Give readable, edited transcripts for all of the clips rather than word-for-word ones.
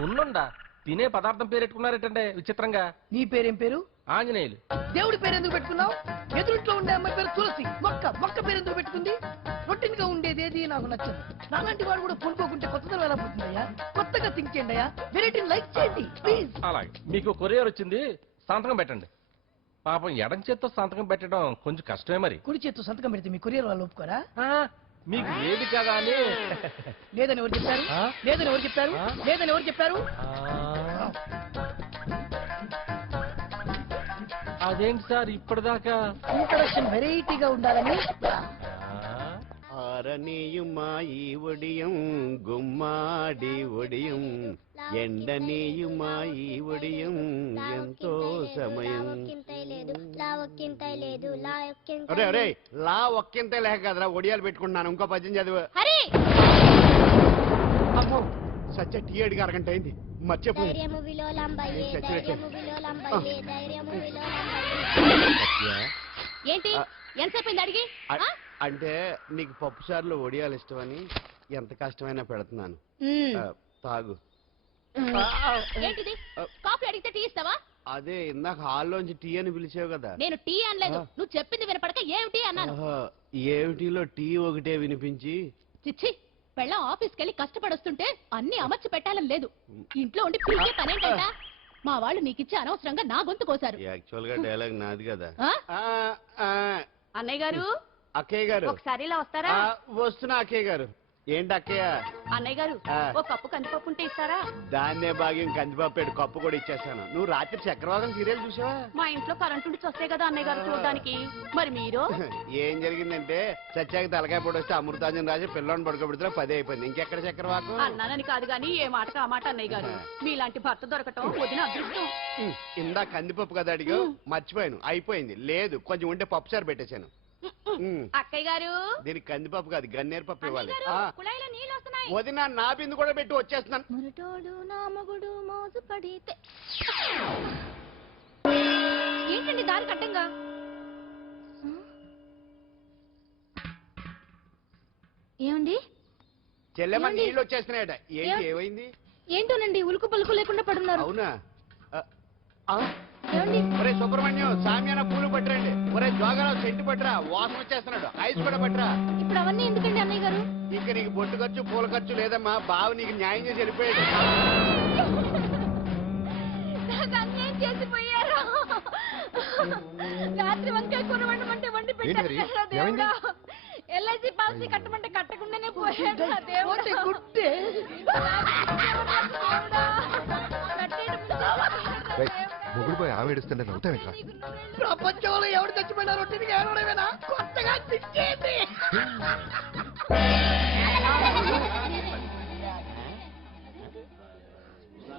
సున్నుండా తినే పదార్థం పేరు పెట్టుకున్నారేటంటే విచిత్రంగా. నీ పేరేం పేరు? ఆంజనేయులు. దేవుడి పేరు ఎందుకు పెట్టుకున్నావు? ఎదురుంట్లో ఉండే అమ్మాయి పేరు తులసి. మొక్క పేరు ఎందుకు పెట్టుకుంది? రొటీన్ గా ఉండేది ఏది నాకు నచ్చదు. నాలాంటి వాడు కూడా పూనుకోకుంటే కొత్తదనం ఎలా పోతుందయ్యా? కొత్తగా థింక్ చేయండి అయ్యా. వెరైటీని లైక్ చేయండి ప్లీజ్. అలాగే మీకు కొరియర్ వచ్చింది, సంతకం పెట్టండి. పాపం ఎడం చేత్తో సంతకం పెట్టడం కొంచెం కష్టమే మరి. కుడి చేత్తో సంతకం పెడితే మీ కొరియర్ వాళ్ళు ఒప్పుకోరా? మీకు లేదు కదా అని. లేదని ఎవరు చెప్పారు? లేదని ఎవరు చెప్పారు? లేదని ఎవరు చెప్పారు? అదేంటి సార్ ఇప్పటిదాకా ఇంట్రడక్షన్ వెరైటీగా ఉండాలని. ఆరనీయుమాయి ఒడియం గుమ్మాడి ఒడియం ఎండనీయుమాయి ఒడియం ఎంతో సమయం. లా ఒక్కింత లేక కదరా ఒడియాలు పెట్టుకుంటున్నాను. ఇంకో పద్యం చదివా. అమ్మో సత్య టీ అడిగి అరగంట అయింది. మర్చిపోయి ఏంటి ఎంతసేపు అడిగి? అంటే నీకు పప్పు సార్లు ఒడియాలు ఇష్టమని ఎంత కష్టమైనా పెడుతున్నాను. తాగు. ఏంటిది? కాఫీ అడిగితే టీ ఇస్తావా? అదే ఇందాక హాల్లోంచి టీ అని పిలిచావు కదా. నేను టీ అనలేదు, నువ్వు చెప్పింది వినపడక ఏమిటి అన్నాను. ఏమిటిలో టీ ఒకటే వినిపించి. చిచ్చి, పెళ్ళం ఆఫీస్కి వెళ్ళి కష్టపడొస్తుంటే అన్ని అమర్చి పెట్టాలని లేదు. ఇంట్లో ఉండి పీకే పనేంటంట. మా వాళ్ళు నీకిచ్చి అనవసరంగా నా గొంతు కోసారు. యాక్చువల్ గా డైలాగ్ నాది కదా. అన్నయ్య గారు, అక్కయ్య గారు ఒకసారి ఇలా వస్తారా? వస్తున్నా అక్కయ్య గారు. ఏంటి అక్కయ్య? అన్నయ్య గారు ఒక కప్పు కందిపప్పు ఉంటే ఇస్తారా? దాన్నే భాగ్యం కందిపప్పు కప్పు కూడా ఇచ్చేస్తాను. నువ్వు రాత్రి చక్రవాదం సీరియల్ చూసావా? మా ఇంట్లో కరెంటు ఉండి వస్తే కదా అన్నయ్య గారు చూడడానికి. మరి మీరు? ఏం జరిగిందంటే సత్యాకి తలకాయ పొడి వస్తే అమృతాంజన్ రాజు పిల్లని పడుకోబెడితే 10 అయిపోయింది. ఇంకెక్కడ చక్రవాకం? అన్నానని కాదు గానీ ఏ మాటకు ఆ మాట అన్నయ్య గారు. మీలాంటి భర్త దొరకటం వదిన అదృష్టం. ఇందా కందిపప్పు కదా అడిగా, మర్చిపోయాను. అయిపోయింది. లేదు కొంచెం ఉంటే పప్పు సార్ పెట్టేశాను. అక్కయ్య గారు దీనికి కందిపప్పు కాదు గన్నేరు పప్పు ఇవ్వాలి. నీళ్ళు వస్తున్నాయి. వదిన నా బిందు కూడా పెట్టి వచ్చేస్తున్నాను. ఏంటండి దారి కట్టంగా? ఏమండి చెల్లెమ్మ నీళ్ళు వచ్చేస్తున్నాయట. ఏంటి ఏమైంది? ఏంటోనండి ఉలుకు పలుకు లేకుండా పడున్నారు. అవునా? ఒరే సుబ్రహ్మణ్యం సామ్యాన పూలు పట్టరండి. ఒరే జోగరావు సెంటు పట్టరా, వాసన వచ్చేస్తున్నాడు. ఐస్ కూడా పట్టరా. ఇప్పుడు అవన్నీ ఎందుకండి అన్నయ్య గారు? ఇక నీకు బొట్టు ఖర్చు పూల ఖర్చు లేదమ్మా. బావ నీకు న్యాయం చేసి వెళ్ళిపోయాడు. అన్యాయం చేసిపోయారా? రాత్రి వంకాయ కూర వండమంటే వండి పెట్టారు దేవుడా. ఎల్ఐసి పాలసీ కట్టమంటే కట్టకుండానే పోయాడు మొగుడు పోయి ఆమె ఏడుస్తుంటే నవ్వుతావేంట్రా? ప్రపంచంలో ఎవరు చచ్చిపోయినారో ఏడవడమేనా? కొత్తగా తిట్టేది.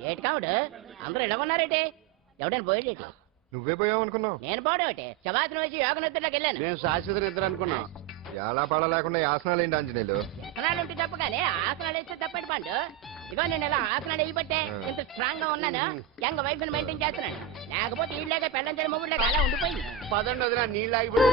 ఏటి కావుడు అందరూ ఇలా ఉన్నారేటి? ఎవడైనా పోయేటి? నువ్వే పోయావు అనుకున్నావు. నేను పోవడం శవాసనం వేసి యోగ నిద్రలోకి వెళ్ళాను. నేను శాశ్వత నిద్ర అనుకున్నా. ఎలా పాడ లేకుండా ఆసనాలు ఏంటి ఆంజనేయులు? ఆసనాలు ఉంటే తప్ప కానీ ఆసనాలు వేస్తే తప్పటి పండు. ఇగో నేను ఇలా ఆసనాలు వేయబట్టే ఇంత స్ట్రాంగ్ గా ఉన్నాను. యంగ్ వైఫ్ ని మెయింటైన్ చేస్తున్నాను. లేకపోతే ఇళ్ళగా పెళ్ళంచని మొగుళ్ళగా అలా ఉండిపోయింది. పదండి వదిన నీళ్ళు ఆగిపోయి.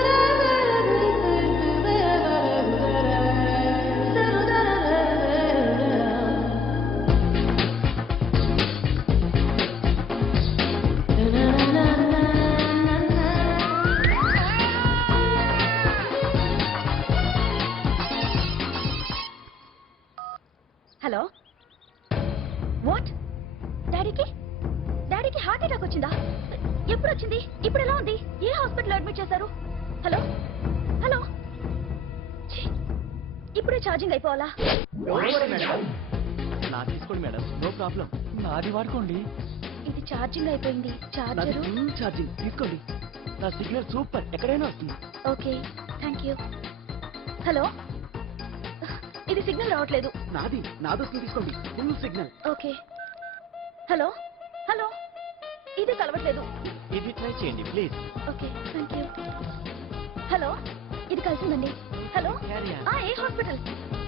Hello, what? డాడీకి హార్ట్ అటాక్ వచ్చిందా? ఎప్పుడు వచ్చింది? ఇప్పుడు ఎలా ఉంది? ఏ హాస్పిటల్ అడ్మిట్ చేశారు? హలో హలో, ఇప్పుడే ఛార్జింగ్ అయిపోవాలా? నా తీసుకోండి మేడం, నో ప్రాబ్లం. నాది వాడుకోండి. ఇది ఛార్జింగ్ అయిపోయింది. ఛార్జింగ్ తీసుకోండి. నా సిగ్నల్ సూపర్, ఎక్కడైనా వస్తుంది. Okay, thank you. హలో, ఇది సిగ్నల్ రావట్లేదు. నాదొస్తుంది, తీసుకోండి. Full signal. Okay. Hello hello, ఇది కలవట్లేదు. ఇది ట్రై చేయండి please. Okay, thank you. Hello, ఇది కలిసిందండి. హలో, ఏ హాస్పిటల్?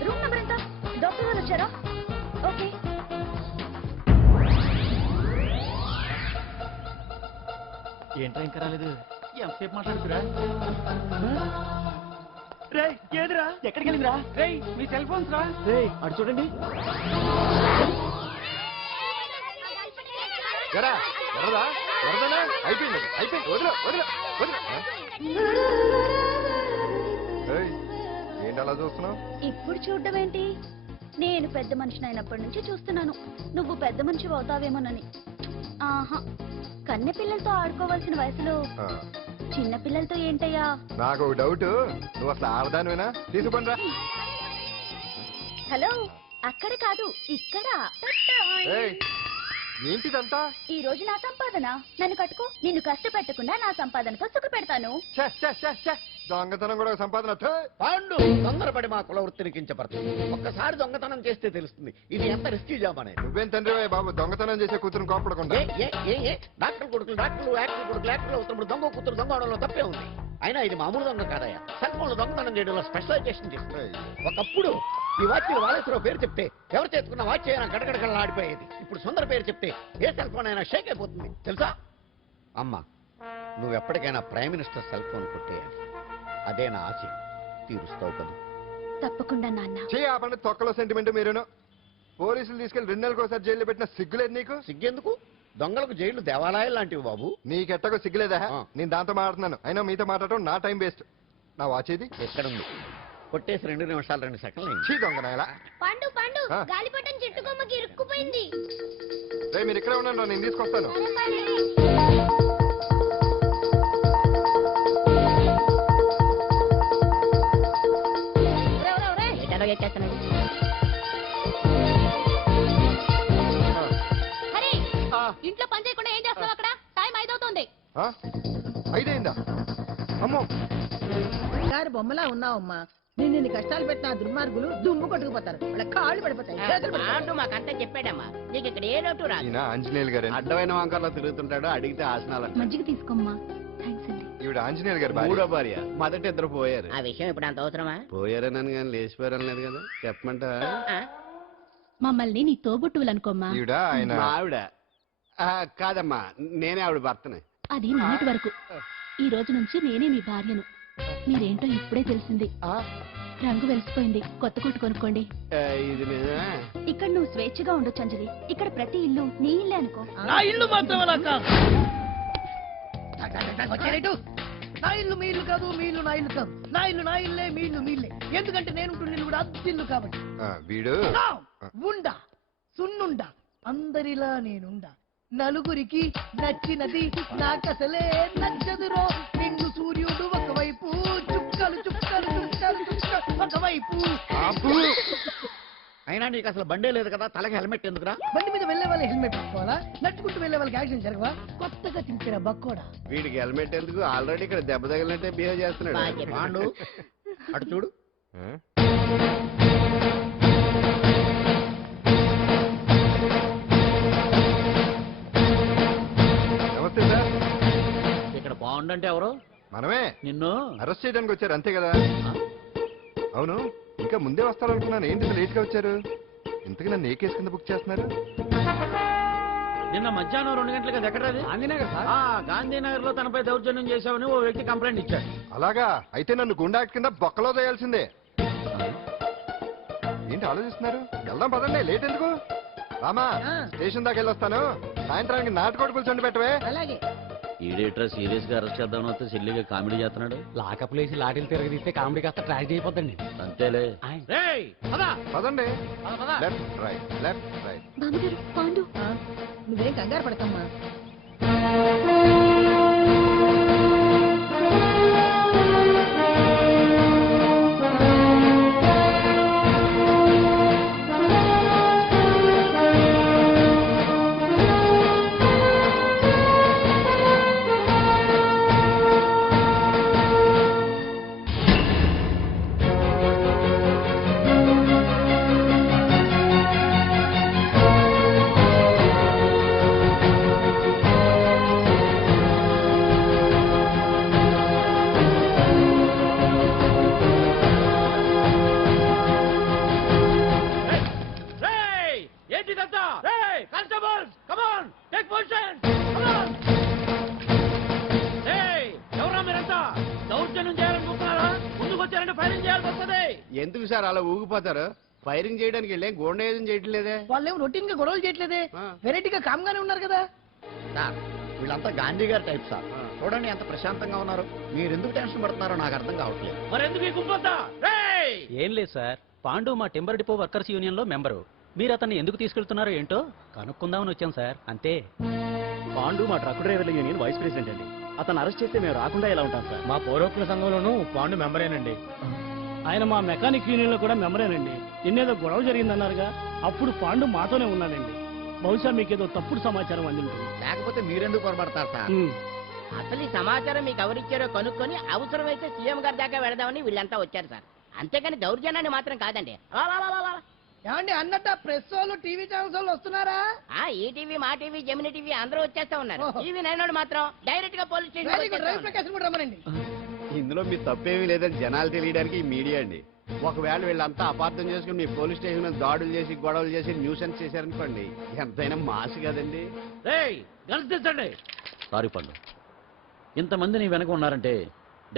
రూమ్ నెంబర్ ఎంత? డాక్టర్ గారు వచ్చారా? ఓకే. ఏంట్రా ఇంకా రాలేదు? ఎంతసేపు మాట్లాడుతురా? రే ఏదిరా? ఎక్కడికి వెళ్ళిందిరా? రే మీ సెల్ ఫోన్స్ రా. రే అటు చూడండి. ఎరా ఎరదా ఎరదనా అయిపోయింది అయిపోయింది వదిలే వదిలే వదిలే ఏయ్, ఏంటి అలా చూస్తున్నావు? ఇప్పుడు చూడడం ఏంటి? నేను పెద్ద మనిషిని అయినప్పటి నుంచి చూస్తున్నాను నువ్వు పెద్ద మనిషి అవుతావేమోనని. ఆహా, కన్నె పిల్లలతో ఆడుకోవాల్సిన వయసులో చిన్న పిల్లలతో ఏంటయ్యా? నాకు ఒక డౌట్, నువ్వు అసలు ఆడదానివేనా? తీసుకుంటా. హలో, అక్కడ కాదు ఇక్కడ. ఏంటిదంతా? ఈ రోజు నా సంపాదన. నన్ను కట్టుకో. నిన్ను కష్టపెట్టకుండా నా సంపాదనతో సుఖ పెడతాను. దొంగతనం కూడా సంపాదన. పాండు తొందరపడి మా కుల వృత్తిని కించపడుతుంది. ఒక్కసారి దొంగతనం చేస్తే తెలుస్తుంది ఇది ఎంత రిస్కీ జాబ్ అనేది. నువ్వేం తండ్రి బాబు దొంగతనం చేసే కూతురు కోపడకుండా? డాక్టర్ కొడుకులు డాక్టర్లు, యాక్టర్ కొడుకులు యాక్టర్లు అవుతున్నప్పుడు దొంగ కూతురు దొంగ అవడంలో తప్పే ఉంది. అయినా ఇది మామూలు దొంగ కాదయ్యా. సెల్ ఫోన్లు దొంగతనం చేయడంలో స్పెషలైజేషన్ చేస్తుంది. ఒకప్పుడు ఈ వాచ్లు వాలేశ్వరరావు పేరు చెప్తే ఎవరు చేతుకున్న వాచ్ అయినా గడగడగడలా ఆడిపోయేది. ఇప్పుడు సుందర పేరు చెప్తే ఏ సెల్ ఫోన్ అయినా షేక్ అయిపోతుంది తెలుసా? అమ్మా, నువ్వు ఎప్పటికైనా ప్రైమ్ మినిస్టర్ సెల్ ఫోన్ కొట్టేయాలి. అదే నా ఆశ. తీరుస్తావు కదా? తప్పకుండా నాన్న. ఆ పండు తొక్కలో సెంటిమెంట్ మీరును. పోలీసులు తీసుకెళ్లి 2 నెలలకు ఒకసారి జైల్లో పెట్టిన సిగ్గులేదు నీకు? సిగ్గెందుకు? దొంగలకు జైలు దేవాలయాలు లాంటివి బాబు. నీకెట్టకు సిగ్గులేదా? నేను దాంతో మాట్లాడుతున్నాను. అయినా మీతో మాట్లాడటం నా టైం వేస్ట్. నా వాచ్ ఇది ఎక్కడుంది? కొట్టేసి 2 నిమిషాలు 2 సెకండ్లు. చీ దొంగనాయలా. పండు పండు గాలిపటం చెట్టు కొమ్మకి ఇరుక్కుపోయింది. రే మీరు ఇక్కడే ఉన్నాను, నేను తీసుకొస్తాను. ఇంట్లో పని చేయకుండా ఏం చేస్తావు అక్కడ? టైం 5 అవుతుంది. 5 అయిందా? అమ్మో, గారి బొమ్మలా ఉన్నావమ్మా. నిన్ను కష్టాలు పెట్టిన దుర్మార్గులు దుమ్ము కొట్టుకుపోతారు. వాళ్ళ కాళ్ళు పడిపోతాయి, చేతులు పడిపోతాయి. పాండు మాకంతా చెప్పాడమ్మా. నీకు ఇక్కడ ఏ లోటు రాదు. ఈయన ఆంజనేయులు గారు. అడ్డమైన వంకర్లో తిరుగుతుంటాడు. అడిగితే ఆసనాలు. మజ్జిగ తీసుకోమ్మా. థ్యాంక్స్ అండి. ఈవిడ ఆంజనేయులు గారు మూడో భార్య. మొదటి 2 పోయారు. ఆ విషయం ఇప్పుడు అంత అవసరమా? పోయారనని కానీ లేచిపోయారని లేదు కదా. చెప్పమంటా? మమ్మల్ని నీ తోబుట్టువులు అనుకోమ్మా. ఈవిడ ఆయన మా ఆవిడ కాదమ్మా, నేనే ఆవిడ భర్తనే. అది నిన్నటి వరకు. ఈ రోజు నుంచి నేనే మీ భార్యను. మీరేంటో ఇప్పుడే తెలిసింది. రంగు వెలిసిపోయింది. కొత్త కొట్టు కొనుక్కోండి. ఇది నిజమే. ఇక్కడ నువ్వు స్వేచ్ఛగా ఉండొచ్చు అంజలి. ఇక్కడ ప్రతి ఇల్లు నీ ఇల్లే అనుకో. నా ఇల్లు మాత్రం అలా కాదు. వచ్చారేటు? నా ఇల్లు మీ ఇల్లు కాదు, మీ ఇల్లు నా ఇల్లు కాదు. నా ఇల్లు నా ఇల్లే, మీ ఇల్లు మీ ఇల్లే. ఎందుకంటే నేను ఇల్లు కూడా అద్దిల్లు కాబట్టి. వీడు ఉండా సున్నుండా అందరిలా నేనుండా. నలుగురికి నచ్చినది నాకసలే నచ్చదురో. నిన్ను సూర్యుడు ఒకవైపు, చుక్కలు చుక్కలు చుక్కలు చుక్కలు ఒకవైపు. అయినా నీకు అసలు బండే లేదు కదా, తలకి హెల్మెట్ ఎందుకురా? బండి మీద వెళ్లే వాళ్ళ హెల్మెట్ పెట్టుకోవాలా? నడుచుకుంటూ వెళ్లే వాళ్ళకి యాక్సిడెంట్ జరగవా? కొత్తగా తింటారా బక్కోడా? వీడికి హెల్మెట్ ఎందుకు? ఆల్రెడీ ఇక్కడ దెబ్బ తగిలినట్టే బిహేవ్ చేస్తున్నాడు. పాండు అటు చూడు. నమస్తే సార్. ఇక్కడ పాండు అంటే ఎవరు? మనమే. నిన్ను అరెస్ట్ చేయడానికి వచ్చారు అంతే కదా? అవును, ఇంకా ముందే వస్తారనుకున్నాను. ఏంటి లేట్ గా వచ్చారు? ఇంతకు నన్ను ఏ కేసు కింద బుక్ చేస్తున్నారు? నిన్న మధ్యాహ్నం 2 గంటలకు ఎక్కడది? గాంధీనగర్ లో తనపై దౌర్జన్యం చేశామని ఓ వ్యక్తి కంప్లైంట్ ఇచ్చాడు. అలాగా? అయితే నన్ను గుండా యాక్ట్ కింద బొక్కలో చేయాల్సిందే. ఏంటి ఆలోచిస్తున్నారు? వెళ్దాం పదండి, లేట్ ఎందుకు? రామా, స్టేషన్ దాకా వెళ్ళొస్తాను. సాయంత్రానికి నాటుకోడి పులుసు పెట్టవే. అలాగే. ఈడేట్రా సీరియస్ గా అరెస్ట్ చేద్దాం వస్తే సిల్లిగా కామెడీ చేస్తున్నాడు. లాకప్ లేసి లాఠీలు తిరగదీస్తే కామెడీ కాస్త ట్రాజడీ అయిపోతుంది. అంతేలే. పదండి. Left right, left right. బాబుగారు, పాండు. నువ్వేం కంగారు పడకమ్మా. ఎందుకు సార్ అలా ఊగిపోతారు? ఫైరింగ్ చేయడానికి వెళ్ళే గోండేజం చేయట్లేదే. వాళ్ళేమో రొటీన్ గా గొడవలు చేయట్లేదే. వెరైటీగా కామ్గానే ఉన్నారు కదా. సార్ వీళ్ళంతా గాంధీ గారి టైప్ సార్. చూడండి ఎంత ప్రశాంతంగా ఉన్నారు. మీరు ఎందుకు టెన్షన్ పడుతున్నారో నాకు అర్థం కావట్లేదు. మరెందుకు ఈ గుంపంతా? రేయ్! ఏం లేదు సార్, పాండు మా టింబర్ డిపో వర్కర్స్ యూనియన్ లో మెంబరు. మీరు అతన్ని ఎందుకు తీసుకెళ్తున్నారో ఏంటో కనుక్కుందామని వచ్చాం సార్, అంతే. పాండు మా ట్రక్ డ్రైవర్ల యూనియన్ వైస్ ప్రెసిడెంట్ అండి. అతను అరెస్ట్ చేస్తే మేము రాకుండా ఎలా ఉంటాం సార్? మా పౌరోక్ల సంఘంలోనూ పాండు మెంబరేనండి. ఆయన మా మెకానిక్ యూనియన్ లో కూడా మెంబరేనండి. నిన్నేదో గొడవ జరిగిందన్నారుగా, అప్పుడు పాండు మాతోనే ఉన్నాడండి. బహుశా మీకేదో తప్పుడు సమాచారం అందింటుంది. లేకపోతే మీరెందుకు పొరపడతారు సార్? అసలు ఈ సమాచారం మీకు ఎవరిచ్చారో కనుక్కొని అవసరమైతే సీఎం గారి దాకా వెళదామని వీళ్ళంతా వచ్చారు సార్. అంతేకాని దౌర్జన్యాన్ని మాత్రం కాదండి. ఏమండి అన్నట్ట ప్రెస్ వాళ్ళు టీవీ ఛానల్స్ వాళ్ళు వస్తున్నారా? ఈ టీవీ మా టీవీ జమిని టీవీ అందరూ వచ్చేస్తా ఉన్నారు. ఓహో. టీవీ నైనోడు మాత్రం డైరెక్ట్ గా police very good, Ravi station. Prakasam కూడా రమ్మనండి. ఇందులో మీ తప్పేమీ లేదని జనాలు తెలియడానికి ఈ మీడియా అండి. ఒకవేళ వీళ్ళంతా అపార్థం చేసుకుని మీ పోలీస్ స్టేషన్ దాడులు చేసి గొడవలు చేసి న్యూసెన్స్ చేశారనుకోండి, ఎంతైనా మాసి కదండి. రేయ్, గన్స్ తెచ్చండి. సారీ పండు, ఇంతమంది నీ వెనక ఉన్నారంటే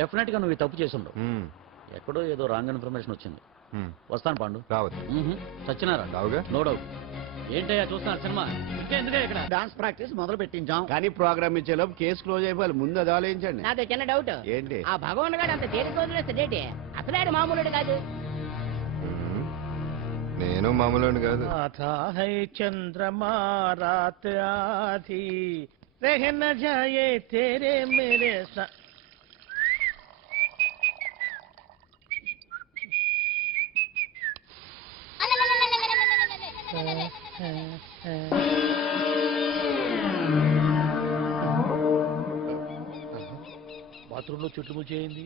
డెఫినెట్ గా నువ్వు ఈ తప్పు చేసి ఉండవు. ఎక్కడో ఏదో రాంగ్ ఇన్ఫర్మేషన్ వచ్చింది. వస్తాను పాండు. రావద్దు. చచ్చినారా? రావుగా. No doubt. ఏంటయ్యా చూస్తున్నారు సినిమా? ఇంకా ఎందుకే ఇక్కడ? డాన్స్ ప్రాక్టీస్ మొదలు పెట్టించాం. కానీ ప్రోగ్రామ్ ఇచ్చేలోపు కేసు క్లోజ్ అయిపోవాలి. ముందు అది ఆలోచించండి. నాతో చిన్న డౌట్. ఏంటి? ఆ భగవాన్ గారు అంత తేలిక వదిలేస్తాడేంటి? అసలు ఆడు మామూలుడు కాదు. నేను మామూలు కాదు. చంద్రమా రాత్ ఆధీ रहना जाए तेरे मेरे साथ. బాత్రూంలో చెట్లు ముచ్చేయింది,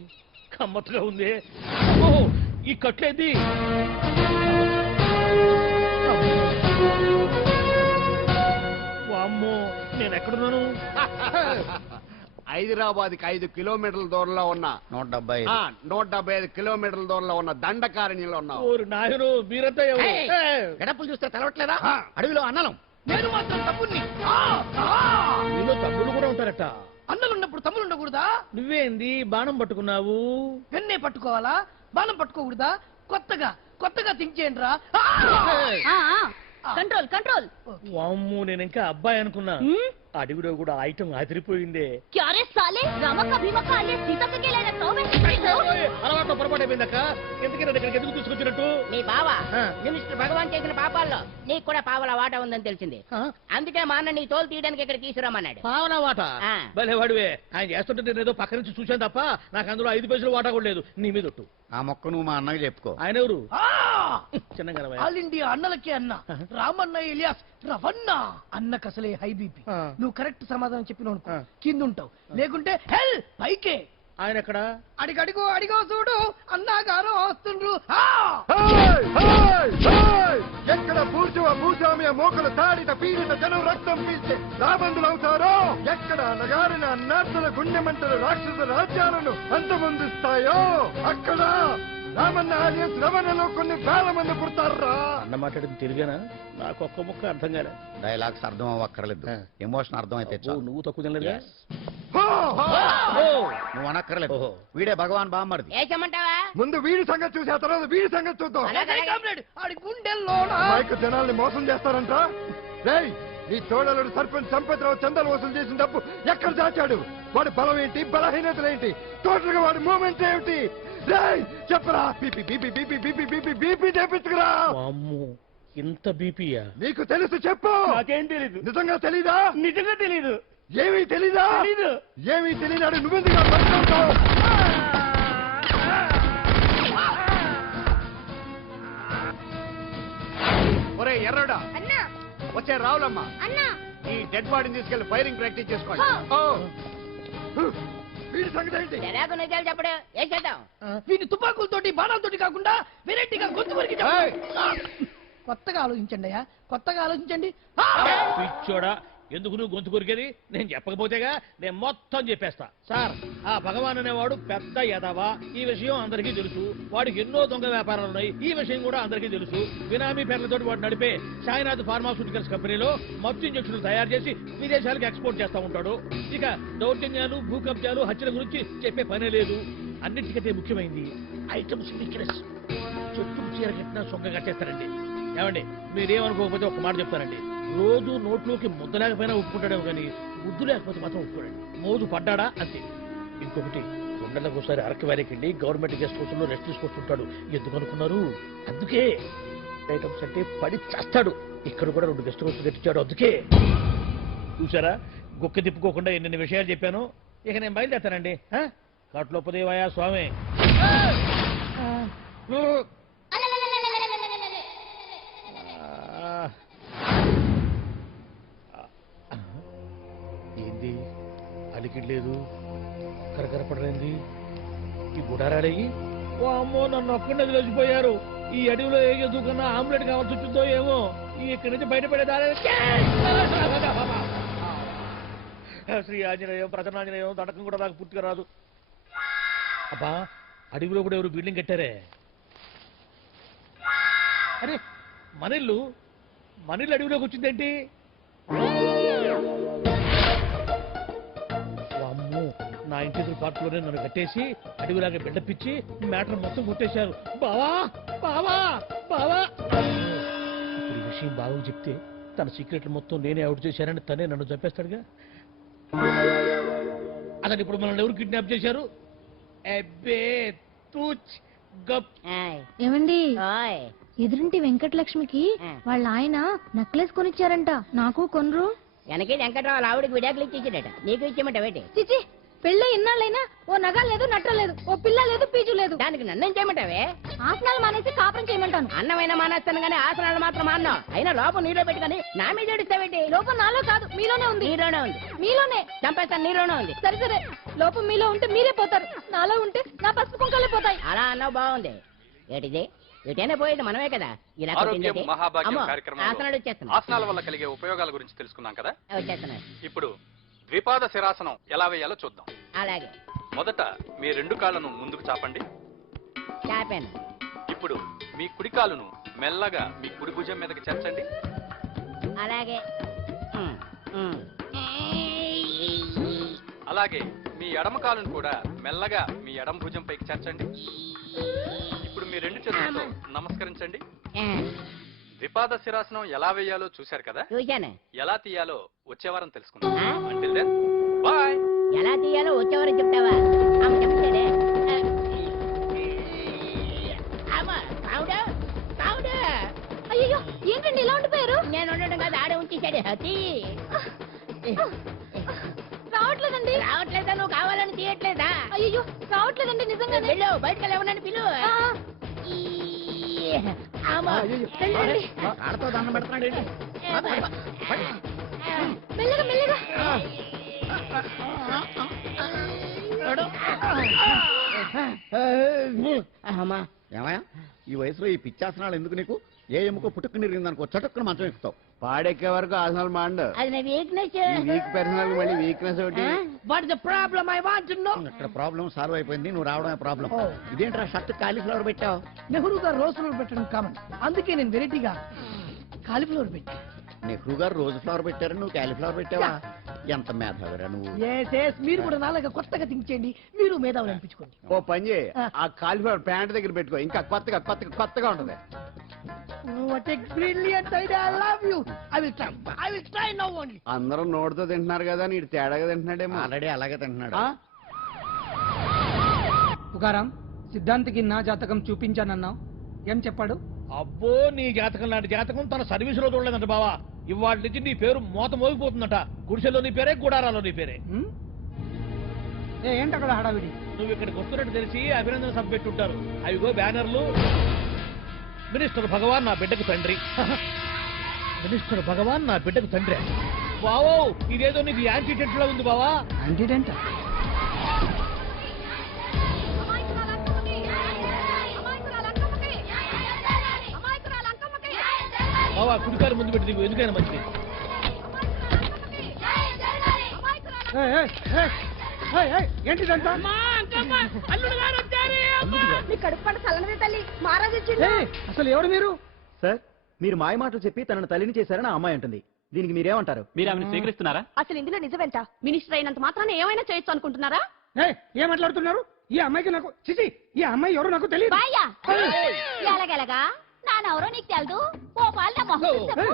కమ్మత్తుగా ఉంది. అమ్మో, ఈ కట్లేది? వామ్మో, నేను ఎక్కడున్నాను? హైదరాబాద్కి 5 కిలోమీటర్ల దూరంలో ఉన్న 175 కిలోమీటర్ల దూరంలో ఉన్న దండకారణ్యంలో ఉన్నావు. ఓరు నాయను, మీరంతా ఎవరు? గడపలు చూస్తే తెలవట్లేదా? అడవిలో అన్నలం. నేను మాత్రం తమ్ముణ్ణి. మీలో తమ్ముడు కూడా ఉంటారట. అన్నలున్నప్పుడు తమ్ముడు ఉండకూడదా? నువ్వేంది బాణం పట్టుకున్నావు? పెన్నే పట్టుకోవాలా, బాణం పట్టుకోకూడదా? కొత్తగా థింక్ చేయండి రా. Control control. వామ్ము, నేను ఇంకా అబ్బాయి అనుకున్నా. అడవిలో కూడా ఐటమ్ అదిరిపోయిందే. క్యారే సాలే, రమక భీమక అనే సీతక్కకి లేన తోవే. అలవాటు పొరపాటు అయిపోయిందక్క. ఎందుకైనా ఇక్కడికి ఎందుకు తీసుకొచ్చినట్టు? నీ బావ మినిస్టర్ భగవాన్ చేసిన పాపాల్లో నీకు కూడా పావల వాటా ఉందని తెలిసింది. అందుకే మా అన్న నీ తోలు తీయడానికి ఇక్కడ తీసుకురమ్మన్నాడు. పావనా వాట? ఆ. భలే వాడివే. ఆయన చేస్తుంటే నేను ఏదో పక్క నుంచి చూశాను తప్ప నాకు అందులో 5 పైసలు వాటా కూడా లేదు. నీ మీద ఒట్టు. ఆ మొక్క నువ్వు మా అన్నకి చెప్పుకో. ఆయన ఎవరు? చిన్నగా ఆల్ ఇండియా అన్నలకే అన్న, రామన్న ఇలియాస్ రవన్న. అన్నకు అసలే హై బీపీ. నువ్వు కరెక్ట్ సమాధానం చెప్పిన కింద ఉంటావు, లేకుంటే హెల్ పైకే. ఆయన ఎక్కడ? అడిగో చూడు, అన్నగారు వస్తుండ్రు. ఎక్కడ భూస్వామ్య మోకలు తాడిత పీడిత జనం రక్తం పీల్చే రాబందులు అవుతారో, ఎక్కడ నగారిన అన్నార్థుల గుండె మంటలు రాక్షస రాజ్యాలను అంతమొందిస్తాయో, అక్కడ రామన్న ఆలియస్ రవణలో కొన్ని వేల మంది పుడతారా. అన్న మాట్లాడింది తెలుగేనా? నాకు ఒక్క ముక్క అర్థం కాలే. డైలాగ్స్ అర్థం అవ్వక్కర్లేదు, ఎమోషన్ అర్థం అయితే చాలు. నువ్వు తక్కువ తినలేదా? నువ్వు అనక్కర్లేదు. వీడే భగవాన్ బామ్మర్ది. ఏమంటావా? ముందు వీడి సంగతి చూసి ఆ తర్వాత వీడి సంగతి చూద్దాం. ఆడి గుండెల్లో మైకు జనాల్ని మోసం చేస్తారంట. రేయ్, నీ తోడలుడు సర్పంచ్ సంపత్రావు చందాలు వసూలు చేసిన డబ్బు ఎక్కడ దాచాడు? వాడి బలం ఏంటి, బలహీనతలు ఏంటి, టోటల్ గా వాడి మూమెంట్ ఏమిటి? రేయ్, చెప్పరా. BP BP BP BP BP BP చేపించుకురా. ఇంత బీపీయా? నీకు తెలుసు చెప్పు. నాకేం తెలీదు. నిజంగా తెలీదా? నిజంగా తెలీదు. ఏమీ తెలీదా? ఏమీ తెలియనాడు నువ్వెందుకు పట్టుకుంటావు? ఒరే ఎర్రడా, వచ్చే రావులమ్మా, ఈ డెడ్ బాడీని తీసుకెళ్లి ఫైరింగ్ ప్రాక్టీస్ చేసుకోండి. వీడి సంగతి ఏంటి? తెరాకు నిజాలు చెప్పడు. ఏం చేద్దాం? వీని తుపాకులతోటి బాణాలతోటి కాకుండా వెరైటీగా గొంతు వరకు కొత్తగా ఆలోచించండి అయ్యా, కొత్తగా ఆలోచించండి. పిచ్చోడా, ఎందుకు నువ్వు గొంతు కొరికేది? నేను చెప్పకపోతేగా నేను మొత్తం చెప్పేస్తా. సార్, ఆ భగవాన్ అనేవాడు పెద్ద యదవా. ఈ విషయం అందరికీ తెలుసు. వాడికి ఎన్నో దొంగ వ్యాపారాలు ఉన్నాయి. ఈ విషయం కూడా అందరికీ తెలుసు. బినామీ పేర్లతో వాడు నడిపే సాయినాథ్ ఫార్మాస్యూటికల్స్ కంపెనీలో మత్తు ఇంజక్షన్లు తయారు చేసి విదేశాలకు ఎక్స్పోర్ట్ చేస్తా ఉంటాడు. ఇక దౌర్జన్యాలు, భూ కబ్జాలు, హత్యల గురించి చెప్పే పనే లేదు. అన్నిటికంటే ముఖ్యమైంది ఐటమ్స్ వీక్నెస్. చెట్టు చీర కట్టినా సొంగ కట్టేస్తారండి. ఏమండి, మీరేమనుకోకపోతే ఒక మాట చెప్తారండి. రోజు నోట్లోకి ముద్ద లేకపోయినా ఒప్పుకుంటాడేమో కానీ ముద్దు లేకపోతే మాత్రం ఒప్పుకోడండి. మోజు పడ్డాడా అంతే. ఇంకొకటి 2 నెలలకు ఒకసారి అరకు వ్యాలీకి వెళ్ళి గవర్నమెంట్ గెస్ట్ హౌస్ లో రెస్ట్ తీసుకొస్తుంటాడు. ఎందుకు అనుకున్నారు? అందుకే ఐటమ్స్ అంటే పడి చేస్తాడు. ఇక్కడ కూడా 2 గెస్ట్ హౌస్ కట్టించాడు. అందుకే చూసారా, గుక్క తిప్పుకోకుండా ఎన్ని విషయాలు చెప్పాను. ఇక నేను బయలుదేరుతానండి. కాట్లోపదేవాయా స్వామి. ఏంది అలికిడ్ లేదు, కరకరపడలేంది ఈ గుడారాడయ్యి. ఓ అమ్మో, నన్ను ఒక్కడే వదిలేసిపోయారు. ఈ అడవిలో ఏ ఎదుగుకన్నా ఆమ్లెట్ కావాల్సి వచ్చిందో ఏమో. ఇక్కడి నుంచి బయటపడేదారే. శ్రీ ఆంజనేయం, ప్రసన్నాంజనేయం, దడకం కూడా నాకు పూర్తిగా రాదు. అబ్బా, అడవిలో కూడా ఎవరు బిల్డింగ్ కట్టారే. అరే, మనిల్లు అడవిలోకి వచ్చిందేంటి? అమ్మో, నా ఇంటి ఎదురు పార్కులోనే నన్ను కట్టేసి అడవిలాగా బిడ్డపిచ్చి మ్యాటర్ మొత్తం కొట్టేశారు. బావా బావా బావా. ఇప్పుడు ఈ విషయం బావకు చెప్తే తన సీక్రెట్లు మొత్తం నేనే అవుట్ చేశానని తనే నన్ను చంపేస్తాడుగా. అతను ఇప్పుడు మనల్ని ఎవరు కిడ్నాప్ చేశారు? ఏమండి, ఎదురింటి వెంకటలక్ష్మికి వాళ్ళ ఆయన నెక్లెస్ కొనిచ్చారంట. నాకు కొనరు? వెనకే వెంకట్రావు ఆవిడకి విడాకులు ఇచ్చేసాడట. నీకు ఇచ్చేమంటావేటి? చిచి, పెళ్ళి ఇన్నాళ్ళైనా ఓ నగ లేదు, నట్ట లేదు, ఓ పిల్ల లేదు, పీచు లేదు. దానికి నన్నేం చేయమంటావే? ఆసనాలు మానేసి కాపురం చేయమంటాను. అన్నమైనా మానేస్తాను కానీ ఆసనాలు మాత్రం మాన్నా. అయినా లోపం నీలో పెట్టుకొని నా మీద ఏడుస్తావేంటి? లోపం నాలో కాదు, మీలోనే ఉంది. నీలోనే ఉంది. మీలోనే చంపేస్తాను, నీలోనే ఉంది. సరే సరే, లోపం మీలో ఉంటే మీరే పోతారు, నాలో ఉంటే నా పసుపు కుంకాలే పోతాయి. అలా అన్నావు, బాగుంది. ఏటిది? ఎటైనా పోయేది మనమే కదా. ఇలా ఆరోగ్యం మహాభాగ్యం కార్యక్రమంలో ఆసనాలు వచ్చేస్తున్నాయి. ఆసనాల వల్ల కలిగే ఉపయోగాల గురించి తెలుసుకున్నాం కదా. వచ్చేస్తున్నాయి. ఇప్పుడు ద్విపాద శిరాసనం ఎలా వేయాలో చూద్దాం. అలాగే. మొదట మీ 2 కాళ్ళను ముందుకు చాపండి. చాపాను. ఇప్పుడు మీ కుడి కాలును మెల్లగా మీ కుడి భుజం మీదకి చేర్చండి. అలాగే. అలాగే మీ ఎడమ కాలును కూడా మెల్లగా మీ ఎడమ భుజం పైకి చేర్చండి. ఇప్పుడు మీ 2 చేతులతో నమస్కరించండి. ద్విపాద శిరాసనం ఎలా వేయాలో చూశారు కదా. చూశాను. ఎలా తీయాలో వచ్చే వారం తెలుసుకుందాం. Until then, bye. ఎలా తీయాలో వచ్చేవారు చెప్తావా? చెప్తాడే. అయ్యో, ఏంటండి ఇలా ఉండిపోయారు? నేను ఉండడం కాదు, ఆడే ఉంచేసాడే. రావట్లేదండి. రావట్లేదా? నువ్వు కావాలని తీయట్లేదా? అయ్యో, రావట్లేదండి నిజంగానే. వెళ్ళు, బయటకు ఎవరన్నా పిలు. ఆడతో దండం పెడతాడు. మెల్లగా మెల్లగా. ఏమయ్యా, ఈ వయసులో ఈ పిచ్చాసనాలు ఎందుకు నీకు? ఏ ఎముకో పుట్టుకుని నిరిగిందనుకో చటుక్కున మంచం ఎక్కుతావు. పాడెక్కే వరకు ఆసనాలు మాండు. అది నా వీక్నెస్. వీక్ పర్సనల్ మళ్ళీ వీక్నెస్ ఒకటి. What the problem? I want to know. ఇక్కడ ప్రాబ్లం సాల్వ్ అయిపోయింది, నువ్వు రావడమే ప్రాబ్లం. ఇదేంట్రా షర్ట్ కాలీఫ్లవర్ పెట్టావు? నెహ్రూ గారు రోజ్ ఫ్లవర్ పెట్టడం కామన్, అందుకే నేను వెరైటీగా కాలీఫ్లవర్ పెట్టి. నెహ్రూ గారు రోజు ఫ్లవర్ పెట్టారు, నువ్వు కాలీఫ్లవర్ పెట్టావా? ఎంత మేధావిరా నువ్వు. మీరు కూడా నాలుగా కొత్తగా థింక్ చేయండి, మీరు మేధావులు అనిపించుకోండి. ఓ పని చేయి, ఆ కాలీఫ్లవర్ ప్యాంట్ దగ్గర పెట్టుకో, ఇంకా కొత్తగా ఉంటది. What a brilliant idea! I love you. I will try now only. అందరూ నోటితో తింటున్నారు కదా, నీడు తేడాగా తింటున్నాడేమో. ఆల్రెడీ అలాగే తింటున్నాడు. తుకారాం, సిద్ధాంతికి నా జాతకం చూపించానన్నావు, ఏం చెప్పాడు? అబ్బో, నీ జాతకం లాంటి జాతకం తన సర్వీసులో చూడలేదంట బావా. ఇవాళ నుంచి నీ పేరు మోత మోగిపోతుందట. గుడిసెలో నీ పేరే, గుడారాలో నీ పేరే. ఏంటి అక్కడ హడావిడి? నువ్వు ఇక్కడికి వస్తున్నట్టు తెలిసి అభినందన సభ పెట్టుంటారు. అవిగో బ్యానర్లు. మినిస్టర్ భగవాన్ నా బిడ్డకు తండ్రి. మినిస్టర్ భగవాన్ నా బిడ్డకు తండ్రి. బావో, ఇదేదో నీకు యాంటీటెంట్ లో ఉంది బావా. యాంటీటెంట్? బావా, కుడికారు ముందు పెట్టి దిగు, ఎందుకైనా మంచిది. ఏంటిదంతా? అసలు ఎవరు మీరు? సార్, మీరు మాయ మాటలు చెప్పి తనను తల్లిని చేశారని ఆ అమ్మాయి అంటుంది. దీనికి మీరేమంటారు? మీరు ఆమెను స్వీకరిస్తున్నారా? అసలు ఇందులో నిజమేంట? మినిస్టర్ అయినంత మాత్రాన ఏమైనా చేయొచ్చు అనుకుంటున్నారా? ఏం మాట్లాడుతున్నారు? ఈ అమ్మాయికి నాకు చిచి, ఈ అమ్మాయి ఎవరు నాకు తెలియదు. ఎలాగెలగా నానెవరో నీకు తెలదు. ఓ పాలు నా మొహం చూసి చెప్పు.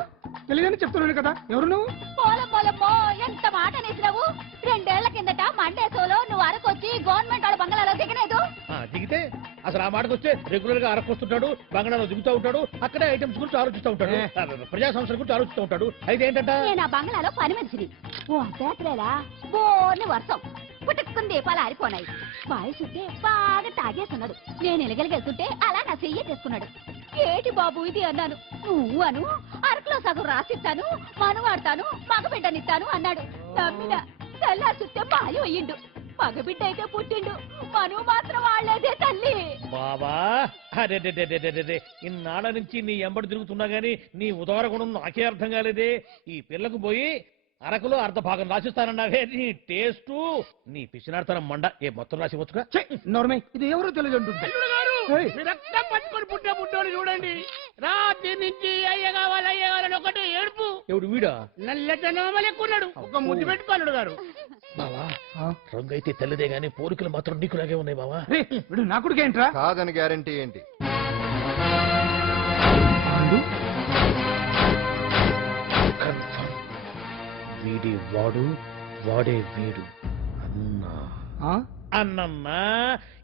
తెలియదని చెప్తున్నాను కదా. ఎవరు నువ్వు? పోలమ్మో ఎంత మాట అనేసినావు. 2 ఏళ్ల కిందట మండే సోలో నువ్వు అరకొచ్చి గవర్నమెంట్ వాళ్ళ బంగ్లాలో దిగలేదు. దిగితే అసలు ఆ మాటకు వస్తే రెగ్యులర్ గా అరకొస్తుంటాడు, బంగాళాలో దిగుతూ ఉంటాడు, అక్కడే ఐటమ్స్ గురించి ఆలోచిస్తూ ఉంటాడు, ప్రజా సంస్థల గురించి ఆలోచిస్తూ ఉంటాడు. అయితే ఏంటంట, నేను ఆ బంగ్లాలో పని మనిషిని. ఓ అర్ధరాత్రేలా బోర్ని వర్షం పుట్టుకుని దీపాలు ఆరిపోనాయి. బాయ్ చుట్టే బాగా తాగేస్తున్నాడు. నేను ఎలగలిగెళ్తుంటే అలా నా చెయ్యి తీసుకున్నాడు. ఏటి బాబు ఇది అన్నాను. నువ్వు అను అరకులో సగం రాసిస్తాను, మనువాడతాను, మగబిడ్డనిస్తాను అన్నాడు. నమ్మిన తెల్లారి చుట్టే బాయం అయ్యిండు. మగబిడ్డ అయితే పుట్టిండు, మనువు మాత్రం వాళ్లేదే తల్లి. బాబా అరే ఇన్నాళ్ళ నుంచి నీ ఎంబడి తిరుగుతున్నా గానీ నీ ఉదార గుణం నాకే అర్థం కాలేదే. ఈ పిల్లకు పోయి అరకులో అర్ధ భాగం రాసిస్తానన్నావే, నీ టేస్టు నీ పిచ్చినాడతనం మండ. ఏ మొత్తం రాసి వచ్చుగా నోర్మై, ఇది ఎవరో తెలియదు అంటుంది. రక్తం పట్టుకొని పుట్టే పుట్టోడు చూడండి. రాత్రి నుంచి అయ్య కావాలని ఒకటి ఏడుపు. ఎవడు వీడా? నల్లెక్కున్నాడు. ఒక ముద్దు పెట్టుకోలేడు గారు. బావా రంగు అయితే తెల్లదే గానీ పోలికలు మాత్రం నీకులాగే ఉన్నాయి బావా. వీడు నా కొడుకు ఏంట్రా? కాదని గ్యారంటీ ఏంటి? వీడి వాడు, వాడే వీడు. అన్నా అన్నమ్మా,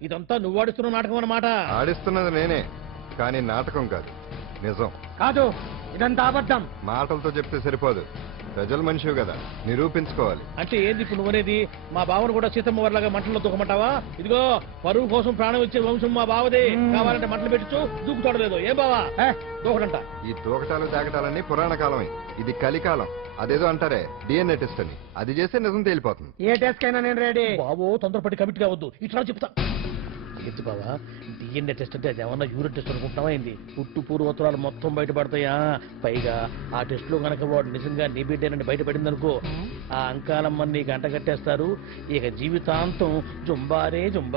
ఇదంతా నువ్వు ఆడిస్తున్న నాటకం అన్నమాట. ఆడిస్తున్నది నేనే, కానీ నాటకం కాదు, నిజం. కాదు, ఇదంతా అబద్ధం. మాటలతో చెప్తే సరిపోదు, ప్రజల మనిషివి కదా, నిరూపించుకోవాలి. అంటే ఏంది ఇప్పుడు నువ్వనేది? మా బావను కూడా సీతమ్మ వారిలాగా మంటల్లో దూకమంటావా? ఇదిగో పరువు కోసం ప్రాణం ఇచ్చే వంశం మా బావదే. కావాలంటే మంటలు పెట్టచ్చు, దూకుతాడలేదు. ఏం బావా దూకడంట? ఈ దూకటాలు దాకటాలన్నీ పురాణ కాలమే, ఇది కలికాలం. అదేదో అంటారే డిఎన్ఏ టెస్ట్ అని, అది చేస్తే నిజం తేలిపోతుంది. ఏ టెస్ట్ కైనా నేను రెడీ. బాబో తొందరపడి కమిట్ కావద్దు, ఇట్లా చెప్తా. ఏంటి బావా డిఎన్ఏ టెస్ట్ అంటే అది ఏమన్నా యూరిన్ టెస్ట్ అనుకుంటున్నావా ఏంది? పుట్టు పూర్వోత్తరాలు మొత్తం బయటపడతాయా? పైగా ఆ టెస్ట్ లో గనక వాడు నిజంగా నీ బిడ్డేనని బయటపడింది అనుకో, ఆ అంకాలమ్మని నీకు అంటగట్టేస్తారు. ఇక జీవితాంతం జుంబారే జుంబ